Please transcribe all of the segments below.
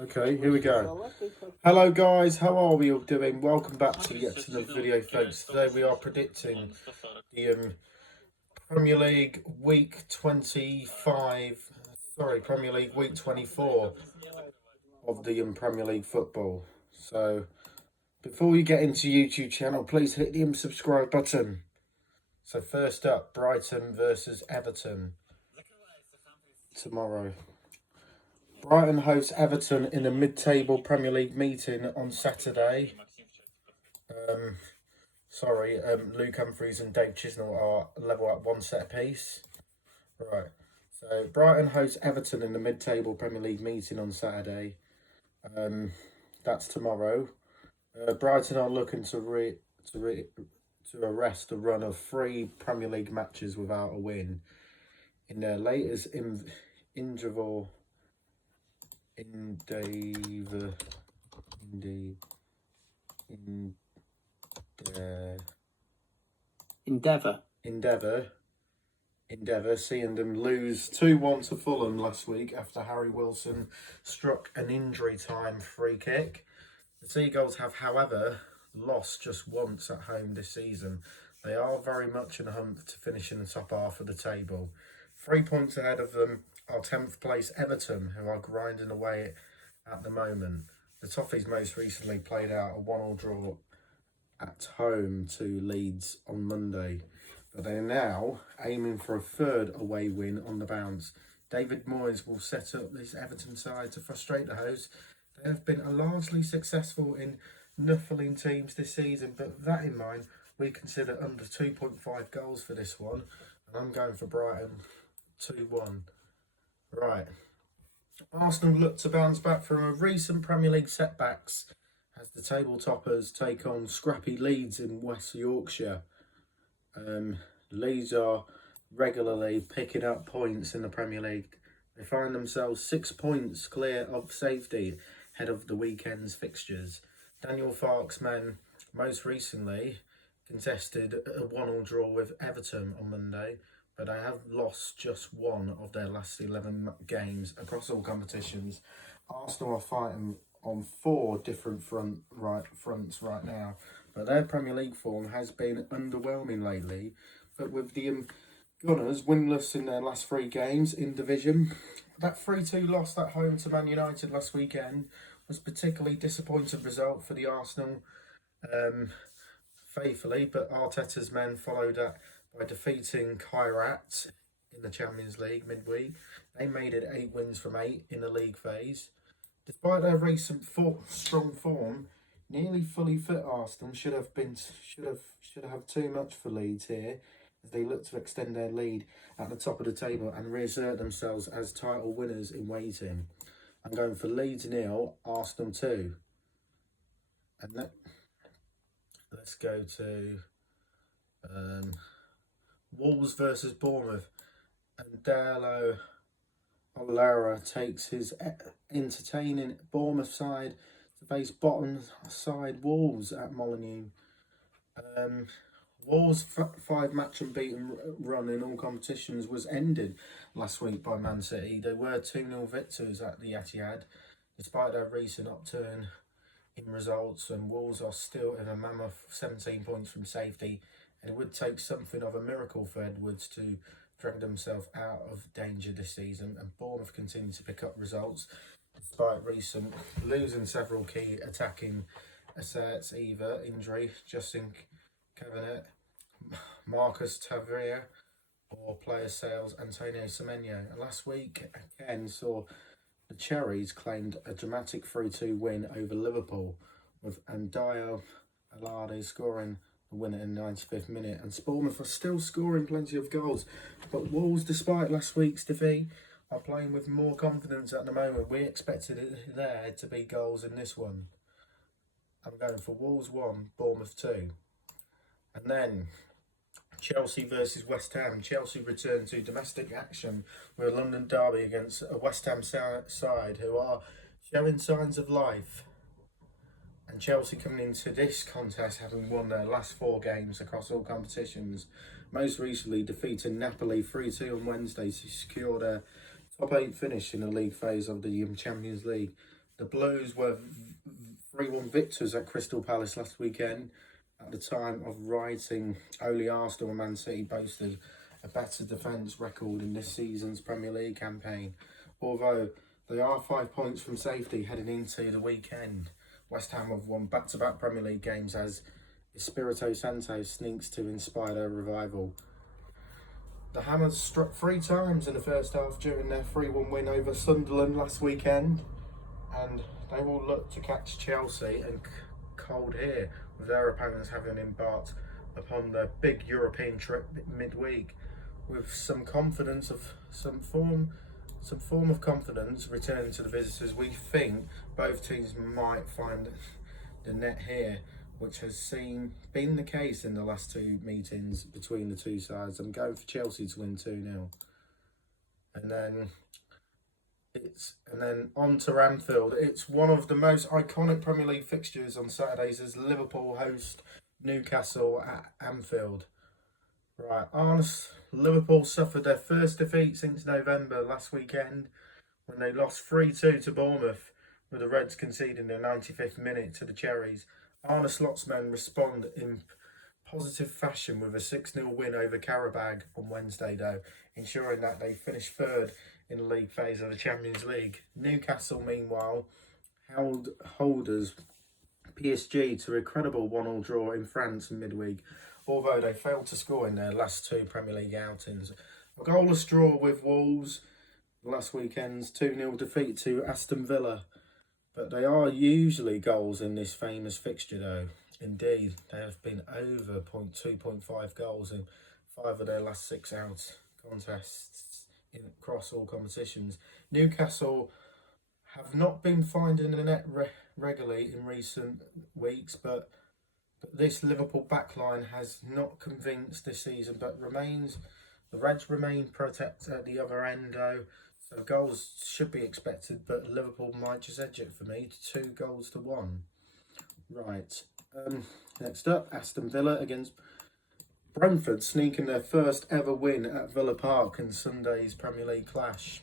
Okay, here we go. Hello guys, how are we all doing? Welcome back to yet another video, folks. Today we are predicting the Premier League Week 25, Premier League Week 24 of the Premier League football. So, before we get into YouTube channel, please hit the subscribe button. So first up, Brighton versus Everton tomorrow. Brighton hosts Everton in a mid-table Premier League meeting on Saturday. Luke Humphries and Dave Chisnell are level at one set apiece. Right, so Brighton hosts Everton in the mid-table Premier League meeting on Saturday. That's tomorrow. Brighton are looking to arrest a run of 3 Premier League matches without a win. In their latest endeavour seeing them lose 2-1 to Fulham last week after Harry Wilson struck an injury time free kick. The Seagulls have, however, lost just once at home this season. They are very much in a hunt to finish in the top half of the table. 3 points ahead of them are 10th place Everton, who are grinding away at the moment. The Toffees most recently played out a 1-1 draw at home to Leeds on Monday, but they're now aiming for a 3rd away win on the bounce. David Moyes will set up this Everton side to frustrate the hosts. They have been largely successful in knuckling teams this season, but with that in mind, we consider under 2.5 goals for this one, and I'm going for Brighton 2-1. Right. Arsenal look to bounce back from a recent Premier League setbacks as the table toppers take on scrappy Leeds in West Yorkshire. Leeds are regularly picking up points in the Premier League. They find themselves 6 points clear of safety ahead of the weekend's fixtures. Daniel Farke's men most recently contested a 1-1 draw with Everton on Monday, but they have lost just 1 of their last 11 games across all competitions. Arsenal are fighting on 4 different fronts right now, but their Premier League form has been underwhelming lately. But with the Gunners winless in their last 3 games in division, that 3-2 loss at home to Man United last weekend was a particularly disappointing result for the Arsenal faithfully, but Arteta's men followed that by defeating Kairat in the Champions League midweek. They made it 8 wins from 8 in the league phase. Despite their recent strong form, nearly fully fit Aston should have too much for Leeds here, as they look to extend their lead at the top of the table and reassert themselves as title winners in waiting. I'm going for Leeds 0, Arsenal 2. And let's go to Wolves versus Bournemouth. And Darlo Olara takes his entertaining Bournemouth side to face bottom side Wolves at Molineux. Wolves' 5-match unbeaten run in all competitions was ended last week by Man City. They were 2-0 victors at the Etihad, despite their recent upturn in results, and Wolves are still in a mammoth 17 points from safety, and it would take something of a miracle for Edwards to drag themselves out of danger this season. And Bournemouth continue to pick up results despite recent losing several key attacking assets, either injury, Justin Cabinet, Marcus Tavria, or player sales, Antonio Semenyo. And last week again saw the Cherries claimed a dramatic 3-2 win over Liverpool, with Andayo Alade scoring the winner in the 95th minute. And Bournemouth are still scoring plenty of goals, but Wolves, despite last week's defeat, are playing with more confidence at the moment. We expected there to be goals in this one. I'm going for Wolves 1, Bournemouth 2. And then Chelsea versus West Ham. Chelsea return to domestic action with a London derby against a West Ham side who are showing signs of life. And Chelsea coming into this contest having won their last 4 games across all competitions, most recently defeating Napoli 3-2 on Wednesday to secure their top 8 finish in the league phase of the Champions League. The Blues were 3-1 victors at Crystal Palace last weekend. At the time of writing, only Arsenal and Man City boasted a better defence record in this season's Premier League campaign. Although they are 5 points from safety heading into the weekend, West Ham have won back-to-back Premier League games as Espirito Santo sneaks to inspire their revival. The Hammers struck 3 times in the first half during their 3-1 win over Sunderland last weekend, and they will look to catch Chelsea and cold here, with their opponents having embarked upon their big European trip midweek. With some confidence of some form of confidence returning to the visitors, we think both teams might find the net here, which has been the case in the last 2 meetings between the two sides. I'm going for Chelsea to win 2-0. And then on to Anfield. It's one of the most iconic Premier League fixtures on Saturdays as Liverpool host Newcastle at Anfield. Right, honest, Liverpool suffered their first defeat since November last weekend when they lost 3-2 to Bournemouth, with the Reds conceding their 95th minute to the Cherries. Arne Slot's men respond in positive fashion with a 6-0 win over Qarabag on Wednesday, though, ensuring that they finish third in the league phase of the Champions League. Newcastle, meanwhile, held holders PSG to a credible 1-1 draw in France in midweek, although they failed to score in their last 2 Premier League outings. A goalless draw with Wolves last weekend's 2-0 defeat to Aston Villa. But they are usually goals in this famous fixture, though. Indeed, there have been over 2.5 goals in 5 of their last 6 out contests across all competitions. Newcastle have not been finding the net regularly in recent weeks, but this Liverpool backline has not convinced this season, but the Reds remain protected at the other end, though. So goals should be expected, but Liverpool might just edge it for me to 2-1. Right. Next up, Aston Villa against Brentford, sneaking their first ever win at Villa Park in Sunday's Premier League clash.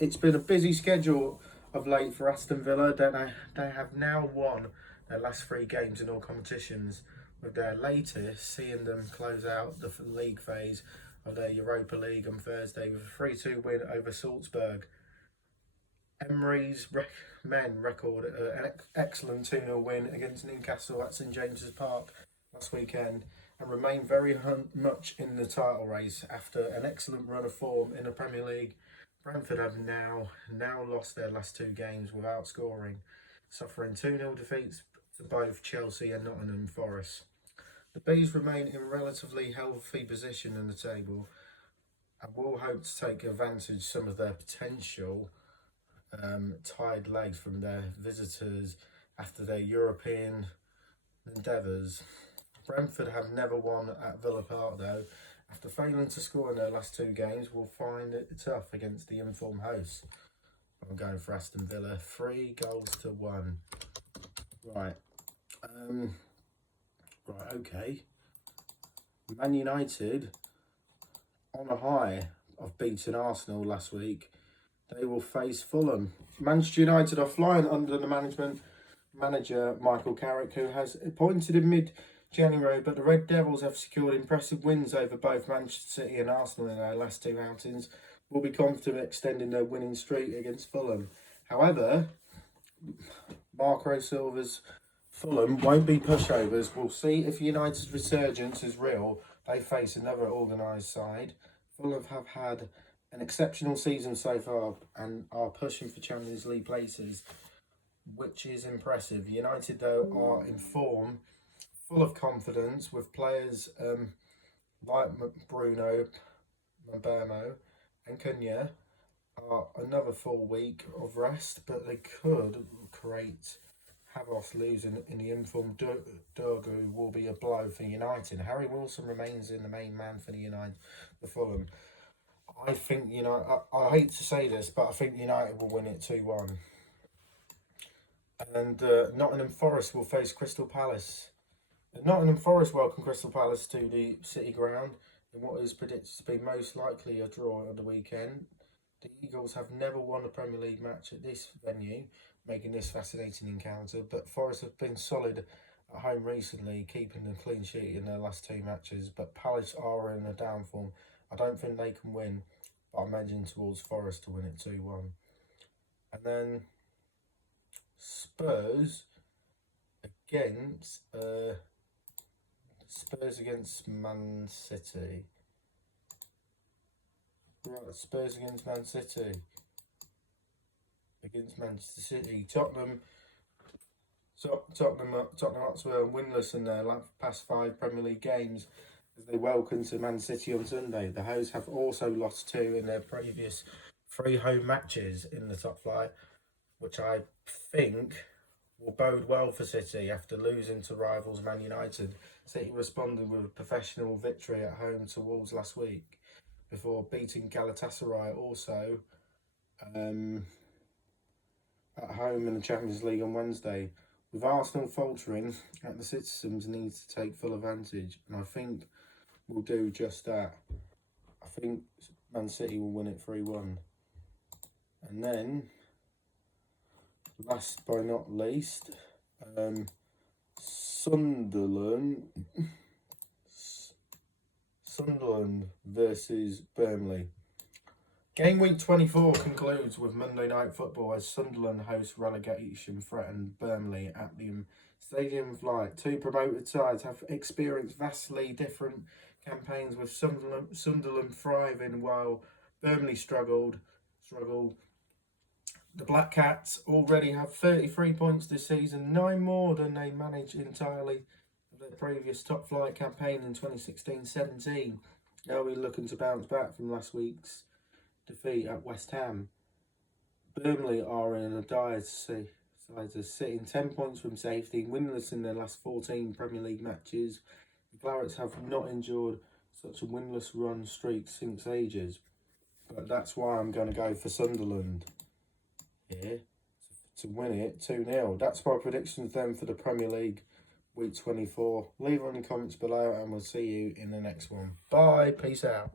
It's been a busy schedule of late for Aston Villa. They have now won their last 3 games in all competitions, with their latest seeing them close out the league phase of their Europa League on Thursday with a 3-2 win over Salzburg. Emery's men record an excellent 2-0 win against Newcastle at St James's Park last weekend and remain very much in the title race after an excellent run of form in the Premier League. Brentford have now lost their last 2 games without scoring, suffering 2-0 defeats to both Chelsea and Nottingham Forest. The Bees remain in a relatively healthy position in the table and will hope to take advantage of some of their potential tied legs from their visitors after their European endeavours. Brentford have never won at Villa Park, though. After failing to score in their last 2 games, will find it tough against the informed hosts. I'm going for Aston Villa, 3-1. Right. Right, okay. Man United, on a high of beating Arsenal last week, they will face Fulham. Manchester United are flying under the manager Michael Carrick, who has appointed in mid-January, but the Red Devils have secured impressive wins over both Manchester City and Arsenal in their last 2 outings, will be confident extending their winning streak against Fulham. However, Marco Silva's Fulham won't be pushovers. We'll see if United's resurgence is real. They face another organised side. Fulham have had an exceptional season so far and are pushing for Champions League places, which is impressive. United, though, are in form, full of confidence, with players like Bruno, Mbeumo and Cunha are another full week of rest, but they could create Havos. Losing in the informed Durgu will be a blow for United. Harry Wilson remains in the main man for the Fulham. I think, I hate to say this, but I think United will win it 2-1. And Nottingham Forest will face Crystal Palace. Nottingham Forest welcome Crystal Palace to the City Ground in what is predicted to be most likely a draw on the weekend. The Eagles have never won a Premier League match at this venue, making this fascinating encounter, but Forest have been solid at home recently, keeping a clean sheet in their last two matches, but Palace are in a downfall. I don't think they can win, but I'm edging towards Forest to win it 2-1. And then Spurs against Man City. Right, Spurs against Man City. Against Manchester City. Tottenham Hotspur winless in their past 5 Premier League games as they welcome to Man City on Sunday. The hosts have also lost 2 in their previous 3 home matches in the top flight, which I think will bode well for City after losing to rivals Man United. City responded with a professional victory at home to Wolves last week before beating Galatasaray also at home in the Champions League on Wednesday. With Arsenal faltering, the citizens need to take full advantage, and I think we'll do just that. I think Man City will win it 3-1. And then, last but not least, Sunderland versus Burnley. Game week 24 concludes with Monday Night Football as Sunderland host relegation threatened Burnley at the Stadium of Light. 2 promoted sides have experienced vastly different campaigns, with Sunderland thriving while Burnley struggled. The Black Cats already have 33 points this season, 9 more than they managed entirely of their previous top flight campaign in 2016-17. Now we're looking to bounce back from last week's defeat at West Ham. Burnley are in a dire side, sitting 10 points from safety, winless in their last 14 Premier League matches. The Clarets have not endured such a winless run streak since ages, but that's why I'm going to go for Sunderland here to win it 2-0. That's my predictions then for the Premier League week 24. Leave it in the comments below and we'll see you in the next one. Bye, peace out.